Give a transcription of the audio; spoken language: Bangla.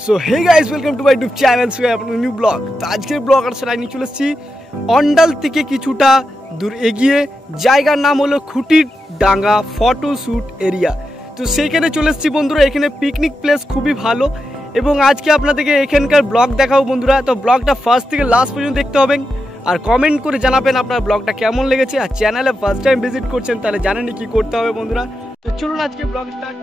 So hey guys, welcome to my YouTube channel. So আপনার নিউ ব্লগ। তো আজকের ব্লগ আর সেটা নিয়ে চলে এসেছি অন্ডাল থেকে কিছুটা দূর এগিয়ে, জায়গার নাম হলো খুঁটির ডাঙ্গা ফটো শ্যুট এরিয়া। তো সেইখানে চলে এসেছি বন্ধুরা। এখানে পিকনিক প্লেস খুবই ভালো এবং আজকে আপনাদেরকে এখানকার ব্লগ দেখাবো বন্ধুরা। তো ব্লগটা ফার্স্ট থেকে লাস্ট পর্যন্ত দেখতে হবেন আর কমেন্ট করে জানাবেন আপনার ব্লগটা কেমন লেগেছে। আর চ্যানেলে ফার্স্ট টাইম ভিজিট করছেন তাহলে জানেনই কি করতে হবে বন্ধুরা। তো চলুন আজকে ব্লগ স্টার্ট।